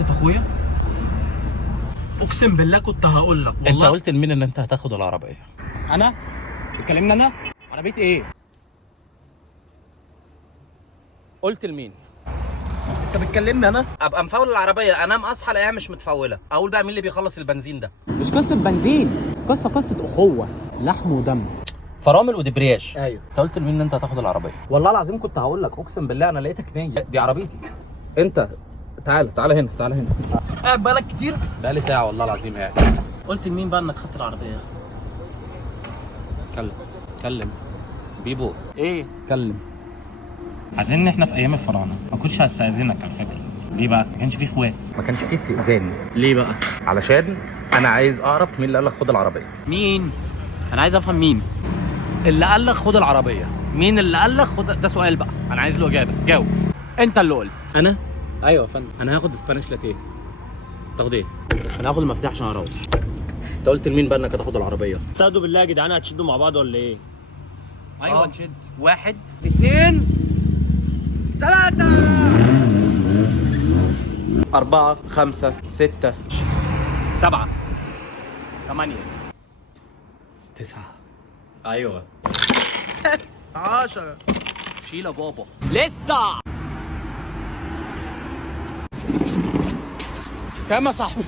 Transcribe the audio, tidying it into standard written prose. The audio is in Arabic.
شايف اخويا؟ اقسم بالله كنت هقول لك انت قلت لمين ان انت هتاخد العربيه؟ انا بتكلمني انا؟ عربيه ايه؟ قلت لمين؟ انت بتكلمني انا؟ ابقى مفول العربيه، انام اصحى الاقيها مش متفوله، اقول بقى مين اللي بيخلص البنزين ده؟ مش قصه بنزين، قصه اخوه، لحم ودم. فرامل ودبرياج. ايوه. انت قلت لمين ان انت هتاخد العربيه؟ والله العظيم كنت هقول لك، اقسم بالله انا لقيتك نايم. دي عربيتي. انت تعال هنا قاعد بقالك كتير؟ بقالي ساعه والله العظيم قاعد. قلت لمين بقى انك خدت العربيه؟ كلم بيبو. ايه؟ كلم. عايزين احنا في ايام الفراعنه، ما كنتش هستاذنك على فكره. ليه بقى؟ ما كانش فيه اخوات. ما كانش فيه استئذان. ليه بقى؟ علشان انا عايز اعرف مين اللي قال لك خد العربيه. مين؟ انا عايز افهم مين اللي قال لك خد العربيه. مين اللي قال لك خد؟ ده سؤال بقى، انا عايز له اجابه. جاوب. انت اللي قلت. انا ايوه يا فندم. انا هاخد اسبانيش لاتيه. تاخد ايه؟ انا هاخد المفتاح عشان اروح. انت قلت لمين بقى انك هتاخد العربيه؟ استهدوا بالله يا جدعان، هتشدوا مع بعض ولا ايه؟ ايوه نشد. 1 2 3 4 5 6 7 8 9. ايوه 10. شيل يا بابا. لسه كام يا صاحبي؟